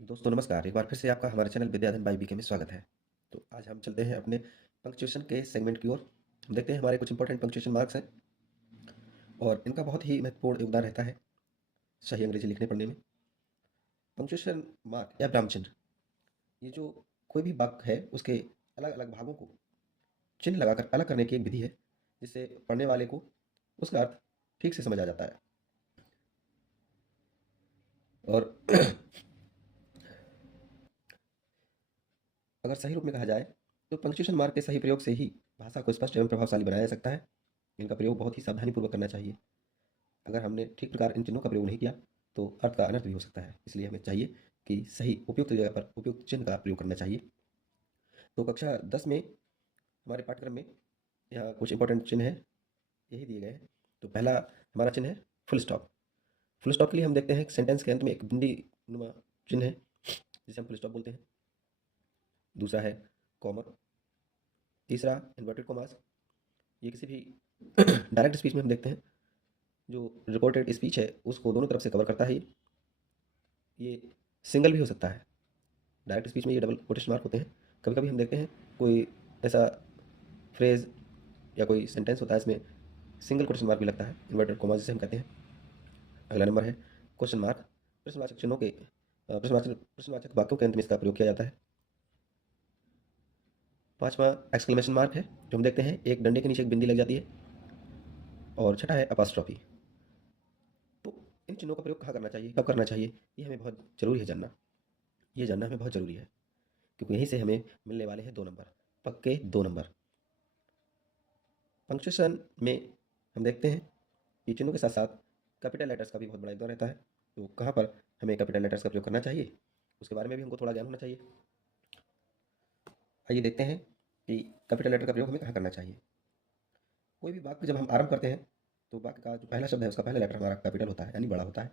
दोस्तों नमस्कार, एक बार फिर से आपका हमारे चैनल विद्याधन बाई बीके में स्वागत है। तो आज हम चलते हैं अपने पंक्चुएशन के सेगमेंट की ओर। हम देखते हैं हमारे कुछ इंपॉर्टेंट पंक्चुएशन मार्क्स हैं और इनका बहुत ही महत्वपूर्ण योगदान रहता है सही अंग्रेजी लिखने पढ़ने में। पंक्चुएशन मार्क या विराम चिन्ह, ये जो कोई भी वाक्य है उसके अलग-अलग भागों को चिन्ह लगाकर अलग करने की एक विधि है, जिससे पढ़ने वाले को उसका अर्थ ठीक से समझ आ जाता है। और अगर सही रूप में कहा जाए तो पंक्चुएशन मार्क के सही प्रयोग से ही भाषा को स्पष्ट एवं प्रभावशाली बनाया जा सकता है। इनका प्रयोग बहुत ही सावधानीपूर्वक करना चाहिए। अगर हमने ठीक प्रकार इन चिन्हों का प्रयोग नहीं किया तो अर्थ का अनर्थ भी हो सकता है। इसलिए हमें चाहिए कि सही उपयुक्त जगह पर उपयुक्त चिन्ह का प्रयोग करना चाहिए। तो कक्षा 10 में हमारे पाठ्यक्रम में यहाँ कुछ इंपॉर्टेंट चिन्ह हैं, यही दिए गए हैं। तो पहला हमारा चिन्ह है फुल स्टॉप। फुल स्टॉप के लिए हम देखते हैं सेंटेंस के अंत में एक बिंदी नुमा चिन्ह है, जिसे हम फुल स्टॉप बोलते हैं। दूसरा है कॉमा। तीसरा इन्वर्टेड कॉमास, ये किसी भी डायरेक्ट स्पीच में हम देखते हैं। जो रिपोर्टेड स्पीच है उसको दोनों तरफ से कवर करता है। ये सिंगल भी हो सकता है। डायरेक्ट स्पीच में ये डबल कोटेशन मार्क होते हैं। कभी कभी हम देखते हैं कोई ऐसा फ्रेज या कोई सेंटेंस होता है, इसमें सिंगल कोटेशन मार्क भी लगता है, इन्वर्टेड कॉमा जिसे हम कहते हैं। अगला नंबर है क्वेश्चन मार्क। प्रश्नवाचक चिन्हों के प्रश्नवाचक वाक्यों के अंत में इसका प्रयोग किया जाता है। पांचवा एक्सक्लेमेशन मार्क है, जो हम देखते हैं एक डंडे के नीचे एक बिंदी लग जाती है। और छठा है अपास्ट्रॉफी। तो इन चिन्हों का प्रयोग कहाँ करना चाहिए, कब करना चाहिए, ये हमें बहुत ज़रूरी है जानना। ये जानना हमें बहुत ज़रूरी है, क्योंकि यहीं से हमें मिलने वाले हैं 2 नंबर, पक्के 2 नंबर। पंक्चुएशन में हम देखते हैं कि चिन्हों के साथ-साथ कैपिटल लेटर्स का भी बहुत बड़ा योगदान रहता है। तो कहाँ पर हमें कैपिटल लेटर्स का प्रयोग करना चाहिए, उसके बारे में भी हमको थोड़ा ज्ञान होना चाहिए। आइए देखते हैं कि कैपिटल लेटर का प्रयोग हमें कहाँ करना चाहिए। कोई भी वाक्य जब हम आरंभ करते हैं, तो वाक्य का जो पहला शब्द है उसका पहला लेटर हमारा कैपिटल होता है, यानी बड़ा होता है।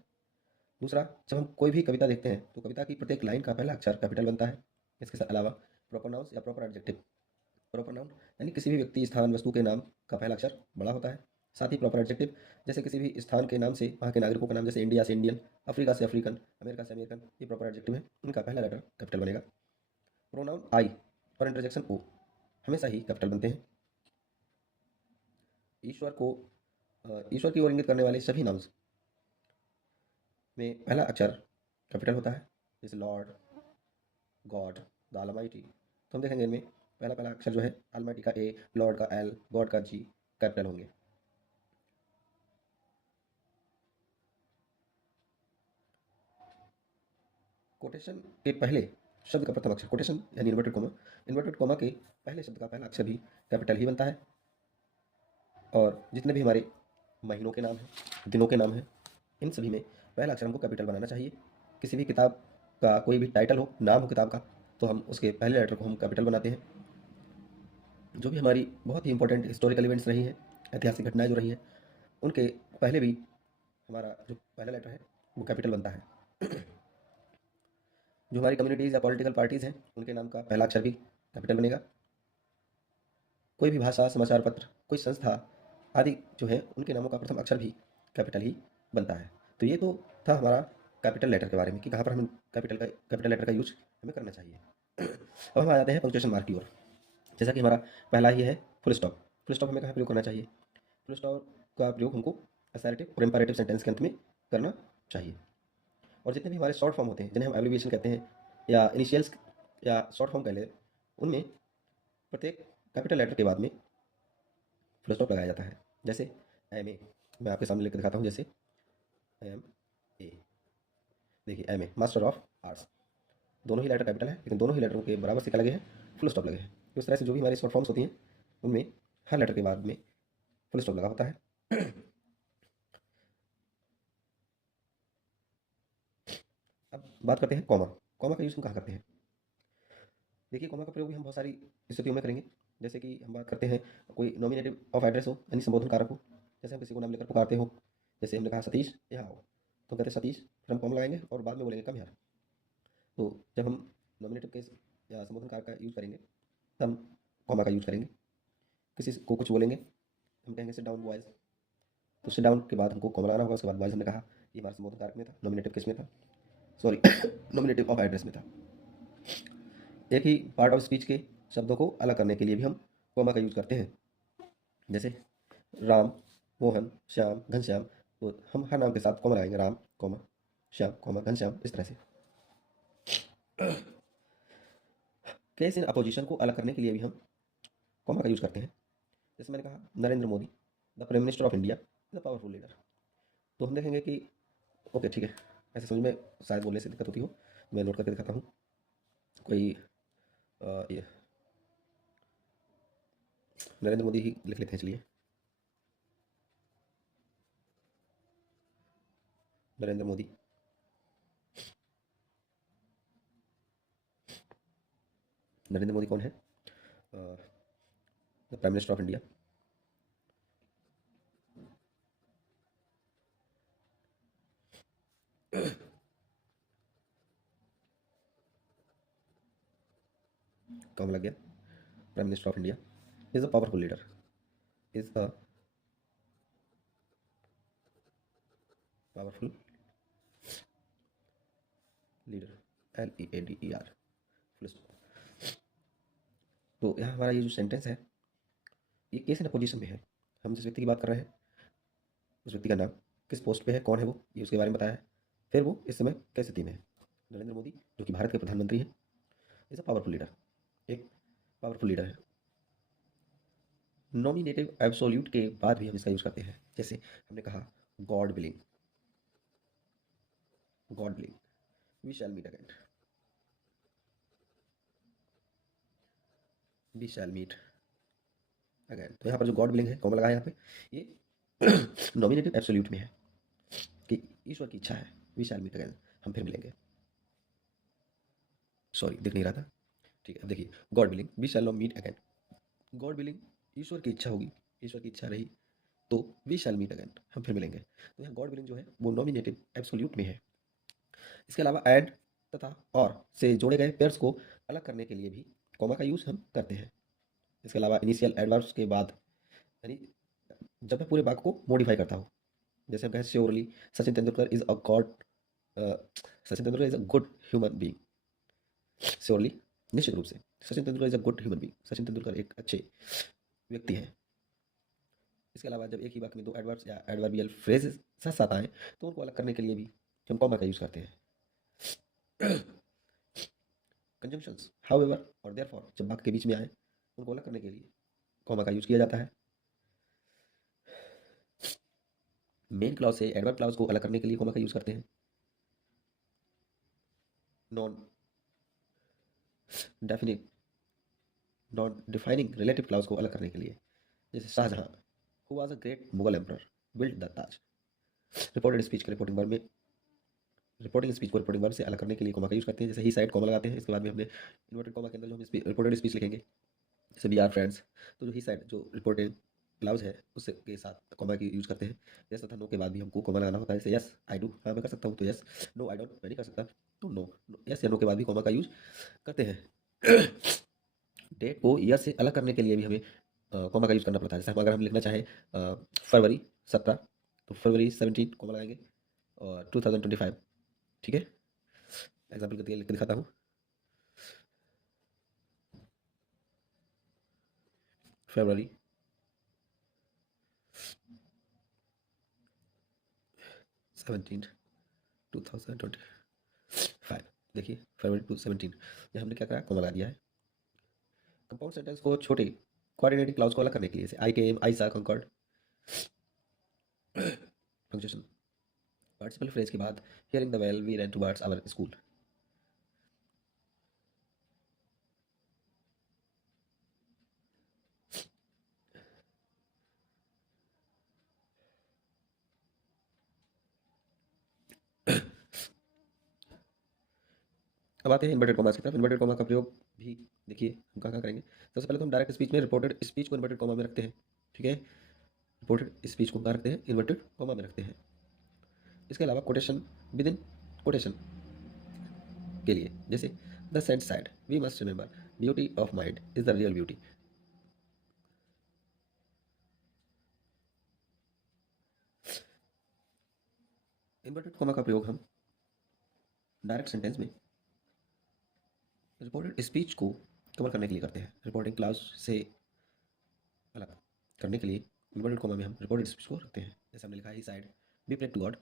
दूसरा, जब हम कोई भी कविता देखते हैं, तो कविता की प्रत्येक लाइन का पहला अक्षर कैपिटल बनता है। इसके अलावा प्रॉपर नाउन्स या प्रॉपर एडजेक्टिव, प्रॉपर नाउन यानी किसी भी व्यक्ति, स्थान, वस्तु के नाम का पहला अक्षर बड़ा होता है। साथ ही प्रॉपर एडजेक्टिव, जैसे किसी भी स्थान के नाम से वहाँ के नागरिकों का नाम, जैसे इंडिया से इंडियन, अफ्रीका से अफ्रीकन, अमेरिका से अमेरिकन, ये प्रॉपर एडजेक्टिव है, इनका पहला लेटर कैपिटल बनेगा। प्रोनाउन आई और इंटरजेक्शन ओ हमेशा ही कैपिटल बनते हैं। ईश्वर को ईश्वर की ओर इंगित करने वाले सभी नाउन्स में पहला अक्षर कैपिटल होता है, जैसे लॉर्ड, गॉड, द ऑलमाइटी। तो हम देखेंगे इनमें पहला पहला अक्षर जो है ऑलमाइटी का ए, लॉर्ड का एल, गॉड का जी कैपिटल होंगे। कोटेशन के पहले शब्द का प्रथम अक्षर, कोटेशन यानी इन्वर्टेड कॉमा के पहले शब्द का पहला अक्षर भी कैपिटल ही बनता है। और जितने भी हमारे महीनों के नाम हैं, दिनों के नाम हैं, इन सभी में पहला अक्षर हमको कैपिटल बनाना चाहिए। किसी भी किताब का कोई भी टाइटल हो, नाम हो किताब का, तो हम उसके पहले लेटर को हम कैपिटल बनाते हैं। जो भी हमारी बहुत ही इंपॉर्टेंट हिस्टोरिकल इवेंट्स रही हैं, ऐतिहासिक घटनाएं जो रही हैं, उनके पहले भी हमारा जो पहला लेटर है वो कैपिटल बनता है। जो हमारी कम्युनिटीज़ या पॉलिटिकल पार्टीज़ हैं, उनके नाम का पहला अक्षर भी कैपिटल बनेगा। कोई भी भाषा, समाचार पत्र, कोई संस्था आदि जो है, उनके नामों का प्रथम अक्षर भी कैपिटल ही बनता है। तो ये तो था हमारा कैपिटल लेटर के बारे में कि कहाँ पर हमें कैपिटल लेटर का यूज हमें करना चाहिए। अब हम आ जाते हैं पंक्चुएशन मार्क की ओर। जैसा कि हमारा पहला ही है फुल स्टॉप। फुल स्टॉप हमें कहाँ प्रयोग करना चाहिए? फुल स्टॉप का प्रयोग हमको असर्टिव और इम्पेरेटिव सेंटेंस के अंत में करना चाहिए। और जितने भी हमारे शॉर्ट फॉर्म होते हैं, जिन्हें हम एब्रिविएशन कहते हैं या इनिशियल्स या शॉर्ट फॉर्म कह लें, उनमें प्रत्येक कैपिटल लेटर के बाद में फुल स्टॉप लगाया जाता है। जैसे एम ए, मैं आपके सामने लिख दिखाता हूँ। जैसे एम ए, देखिए M A master of arts, दोनों ही लेटर कैपिटल है, लेकिन दोनों ही लेटरों के बराबर से क्या लगे हैं, फुल स्टॉप लगे हैं। तो इस तरह से जो भी हमारी शॉर्ट फॉर्म्स होती हैं, उनमें हर लेटर के बाद में फुल स्टॉप लगा होता है। अब बात करते हैं कॉमा। कॉमा का यूज़ हम कहाँ करते हैं? देखिए, कॉमा का प्रयोग भी हम बहुत सारी स्थितियों में करेंगे। जैसे कि हम बात करते हैं कोई नॉमिनेटिव ऑफ एड्रेस हो, यानी संबोधन कारक हो। जैसे हम किसी को नाम लेकर पुकारते हो, जैसे हमने कहा सतीश यहाँ आओ, तो कहते हैं सतीश, फिर हम कॉमा लगाएंगे और बाद में बोलेंगे कम यार। तो जब हम नॉमिनेटिव केस या संबोधन कारक का यूज़ करेंगे, तब हम कॉमा का यूज़ करेंगे। किसी को कुछ बोलेंगे, हम कहेंगे सिट डाउन बॉयज़, तो सिट डाउन के बाद हमको कॉमा लगाना होगा। उसके बाद बॉयज़ हमने कहा, ये हमारा संबोधन कारक में था, नॉमिनेटिव केस में था। सॉरी नॉमिनेटिव ऑफ एड्रेस में था। एक ही पार्ट ऑफ स्पीच के शब्दों को अलग करने के लिए भी हम कॉमा का यूज़ करते हैं। जैसे राम, मोहन, श्याम, घनश्याम, तो हम हर नाम के साथ कॉमा लगाएंगे, राम कॉमा श्याम कॉमा घनश्याम, इस तरह से। केस इन अपोजिशन को अलग करने के लिए भी हम कॉमा का यूज़ करते हैं। जैसे मैंने कहा Narendra Modi the prime minister of India the powerful leader, तो हम देखेंगे कि ओके ठीक है, ऐसे समझ में शायद बोलने से दिक्कत होती हो, मैं नोट करके दिखाता हूँ। कोई ये नरेंद्र मोदी ही लिख लेते हैं, चलिए नरेंद्र मोदी। नरेंद्र मोदी कौन है? The prime minister of India. Comma लग गया। Prime minister of India is a powerful leader, is a powerful leader, LEADER, full stop. तो यहाँ हमारा ये जो सेंटेंस है ये केस इन अपोजिशन में है। हम जिस व्यक्ति की बात कर रहे हैं उस व्यक्ति का नाम, किस पोस्ट पे है, कौन है वो, ये उसके बारे में बताया है, फिर वो इस समय कैसी स्थिति में है। नरेंद्र मोदी जो कि भारत के प्रधानमंत्री हैं, इज अ पावरफुल लीडर, एक पावरफुल लीडर है। नॉमिनेटिव एब्सोल्यूट के बाद भी हम इसका यूज़ करते हैं। जैसे हमने कहा God willing, God willing we shall meet again, we shall meet again. तो यहाँ पर जो गॉड विलिंग है कॉमा लगा है यहाँ पे, ये नॉमिनेटिव एब्सोल्यूट में है कि ईश्वर की इच्छा है, वी शैल मीट अगेन, हम फिर मिलेंगे। सॉरी दिख नहीं रहा था, ठीक है अब देखिए, God willing we shall not meet again. God willing ईश्वर की इच्छा होगी, ईश्वर की इच्छा रही तो वी शैल मीट अगेन, हम फिर मिलेंगे। तो यहाँ गॉड विलिंग जो है वो नॉमिनेटिव एब्सोल्यूट में है। इसके अलावा ऐड तथा और से जोड़े गए पेयर्स को अलग करने के लिए भी कॉमा का यूज़ हम करते हैं। इसके अलावा इनिशियल एडवर्ब्स के बाद, यानी जब मैं पूरे वाक्य को मॉडिफाई करता हूँ, जैसे हम कहें surely Sachin Tendulkar is a God, Sachin Tendulkar is a good human being. Surely निश्चित रूप से Sachin Tendulkar is a good human being, Sachin Tendulkar एक अच्छे व्यक्ति हैं। इसके अलावा जब एक ही वाक्य में दो एडवर्ब्स या एडवर्बियल फ्रेजेस साथ साथ आए तो उनको अलग करने के लिए भी हम कॉमा का यूज़ करते हैं। कंजंक्शंस हाउएवर और देयरफॉर जब वाक्य के बीच में आए उनको अलग करने के लिए कॉमा का यूज़ किया जाता है। मेन क्लॉज से एडवर्ब क्लॉज को अलग करने के लिए कॉमा का यूज़ करते हैं। Non definite non defining relative clause को अलग करने के लिए, जैसे Shahjahan who was a great Mughal emperor build the Taj. Reported speech के रिपोर्टिंग वर्ब में, रिपोर्टिंग स्पीच को रिपोर्टिंग वर्ब से अलग करने के लिए कॉमा का यूज़ करते हैं। जैसे ही साइड कॉमा लगाते हैं, इसके बाद में हमने इन्वर्टेड कॉमा के अंदर जो हम रिपोर्टेड स्पीच लिखेंगे, जैसे वी आर फ्रेंड्स, तो जो ही साइड जो रिपोर्टेड क्लाउज है उससे के साथ कॉमा की यूज़ करते हैं। यस तथा नो के बाद भी हमको कॉमा लगाना होता है। जैसे यस आई डू, हाँ मैं कर सकता हूँ, तो यस। नो आई डोंट, मैं नहीं कर सकता, तो नो। यस या नो के बाद भी कॉमा का यूज़ करते हैं। डेट को ईयर से अलग करने के लिए भी हमें कॉमा का यूज़ करना पड़ता है। जैसे हम अगर हम लिखना चाहें फरवरी 17, तो फरवरी 17 कॉमा लगाएंगे और 2025, ठीक है। एग्जाम्पल के लिए लिख के दिखाता हूँ। फरवरी 17 2025, देखिए फरवरी 2017, ये हमने क्या करा, कॉमा लगा दिया है। कंपाउंड सेंटेंस को छोटे कोऑर्डिनेटिंग क्लाउज को अलग करने के लिए, जैसे आई केम, आई सा, कंकॉर्ड। पंक्चुएशन पार्टिसिपल फ्रेज के बाद hearing the bell we ran towards our school. अब आते हैं इन्वर्टेड कॉमास की तरफ। इन्वर्टेड कॉमा का प्रयोग भी देखिए हम कहाँ कहाँ करेंगे। सबसे पहले तो हम डायरेक्ट स्पीच में रिपोर्टेड स्पीच को इन्वर्टेड कॉमा में रखते हैं, ठीक है। रिपोर्टेड स्पीच को कहाँ रखते हैं, इन्वर्टेड कॉमा में रखते हैं। इसके अलावा कोटेशन विद इन कोटेशन के लिए, जैसे the saint said we must remember beauty of mind is the real beauty. Inverted comma का प्रयोग हम डायरेक्ट सेंटेंस में रिपोर्टेड स्पीच को कवर करने के लिए करते हैं। रिपोर्टिंग क्लास से अलग करने के लिए इन्वर्टेड कॉमा में हम रिपोर्टेड स्पीच को रखते हैं। जैसे हमने लिखा है he said be pray to God,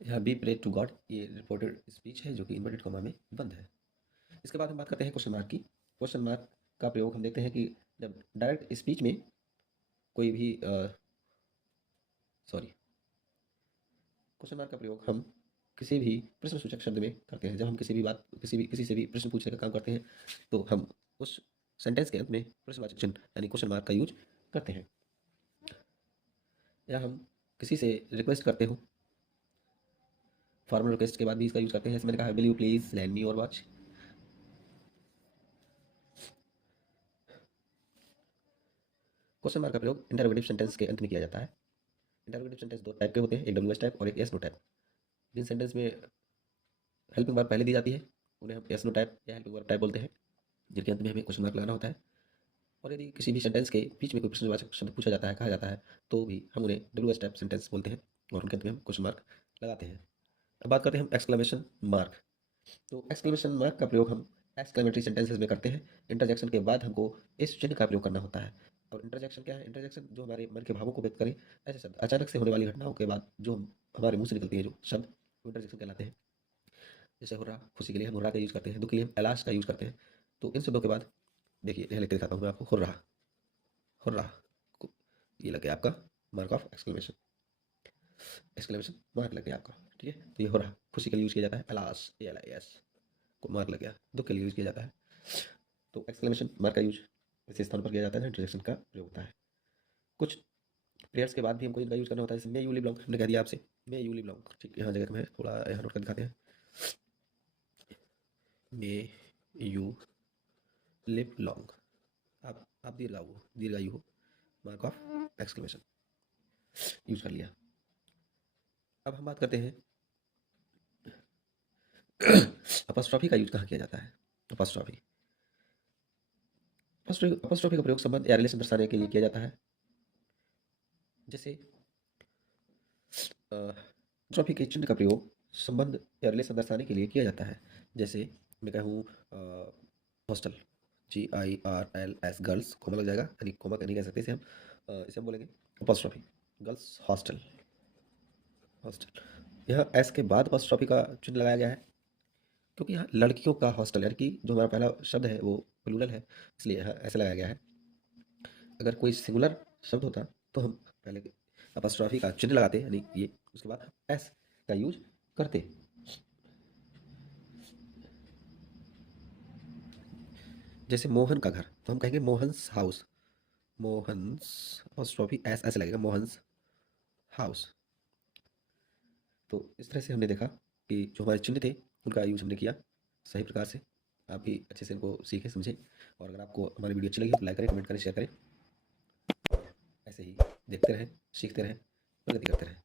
यहाँ बी प्रे टू गॉड ये रिपोर्टेड स्पीच है जो कि इन्वर्टेड कॉमा में बंद है। इसके बाद हम बात करते हैं क्वेश्चन मार्क की। क्वेश्चन मार्क का प्रयोग हम देखते हैं कि जब डायरेक्ट स्पीच में कोई भी क्वेश्चन मार्क का प्रयोग हम किसी भी प्रश्न सूचक शब्द में करते हैं। जब हम किसी से भी प्रश्न पूछने का काम करते हैं तो हम उस सेंटेंस के अंत में प्रश्नवाचक चिन्ह यानी क्वेश्चन मार्क का यूज करते हैं। या हम किसी से रिक्वेस्ट करते हो, फॉर्मल रिक्वेस्ट के बाद भी इसका यूज करते हैं। जैसे मैंने कहा will you please land me your watch. Question mark का प्रयोग इंटरोगेटिव सेंटेंस के अंत में किया जाता है। इंटरोगेटिव सेंटेंस दो टाइप के होते हैं, एक डब्ल्यू एस टाइप और एक एस नो टाइप। जिन सेंटेंस में हेल्पिंग वर्ब पहले दी जाती है उन्हें हम एस नो टाइप या हेल्पिंग वर्ब टाइप बोलते हैं, जिनके अंत में हमें क्वेश्चन मार्क लगाना होता है। और यदि किसी भी सेंटेंस के बीच में कोई प्रश्नवाचक शब्द पूछा जाता है, कहा जाता है, तो भी हम उन्हें डब्ल्यू एस टाइप सेंटेंस बोलते हैं और उनके अंत में हम क्वेश्चन मार्क लगाते हैं। अब बात करते हैं हम एक्सक्लेमेशन मार्क। तो एक्सक्लेमेशन मार्क का प्रयोग हम एक्सक्लेमेटरी सेंटेंसेस में करते हैं। इंटरजेक्शन के बाद हमको इस चिन्ह का प्रयोग करना होता है। और इंटरजेक्शन क्या है? इंटरजेक्शन जो हमारे मन के भावों को व्यक्त करे, ऐसे शब्द अचानक से होने वाली घटनाओं के बाद जो हमारे मुंह से निकलती है जो शब्द, वो इंटरजेक्शन कहलाते हैं। जैसे हुर्रा, खुशी के लिए हम हुर्रा का यूज़ करते हैं, दुख के लिए हम एलाश का यूज़ करते हैं। तो इन शब्दों के बाद देखिए यहाँ लिख के दिखाता हूँ मैं आपको, हुर्रा, हुर्रा, ये लग गया आपका mark of exclamation, exclamation mark लग गया आपका। ठीक है, तो ये हुर्रा खुशी के लिए यूज़ किया जाता है, एलाश ALIS को मार्क लग गया, दुख के लिए यूज़ किया जाता है। तो एक्सक्लेमेशन मार्क का यूज ऐसे स्थान पर किया जाता है, इंटरजेक्शन का प्रयोग होता है। कुछ प्रेयर्स के बाद भी हमको इनका यूज़ करना होता है। जैसे मे यू लिव लॉन्ग, हमने कह दिया आपसे मे यू लिव लॉन्ग। ठीक, यहाँ जगह में थोड़ा यहाँ नोट कर दिखाते हैं, मे यू लिव लॉन्ग, आप दीर्घायु हो, मार्क ऑफ एक्सक्लेमेशन यूज कर लिया। अब हम बात करते हैं अपस्ट्रॉफी का यूज कहाँ किया जाता है। अपस्ट्रॉफी अपस्ट्रॉफी का प्रयोग संबंध या रिलेशन दर्शाने के लिए किया जाता है। जैसे अपस्ट्रॉफी के चिन्ह का प्रयोग संबंध या रिलेशन दर्शाने के लिए किया जाता है। जैसे मैं कहूँ हॉस्टल, GIRLS, गर्ल्स, कोमा लग जाएगा, यानी कोमा नहीं कह सकते इसे हम, इसे हम बोलेंगे अपस्ट्रॉफी, गर्ल्स हॉस्टल, हॉस्टल। यहाँ एस के बाद अपस्ट्रॉफी का चिन्ह लगाया गया है क्योंकि यहाँ लड़कियों का हॉस्टल, यानी कि जो हमारा पहला शब्द है वो प्लूरल है, इसलिए यहाँ ऐसे लगाया गया है। अगर कोई सिंगुलर शब्द होता तो हम पहले अपस्ट्रॉफी का चिन्ह लगाते, यानी ये, उसके बाद एस का यूज करते। जैसे मोहन का घर, तो हम कहेंगे Mohan's house, Mohan's apostrophe S ऐसे लगेगा, मोहन्स हाउस। तो इस तरह से हमने देखा कि जो हमारे चिन्ह थे उनका यूज हमने किया सही प्रकार से। आप भी अच्छे से इनको सीखें समझें, और अगर आपको हमारी वीडियो अच्छी लगी तो लाइक करें, कमेंट करें, शेयर करें। ऐसे ही देखते रहें, सीखते रहें, प्रगति करते रहें।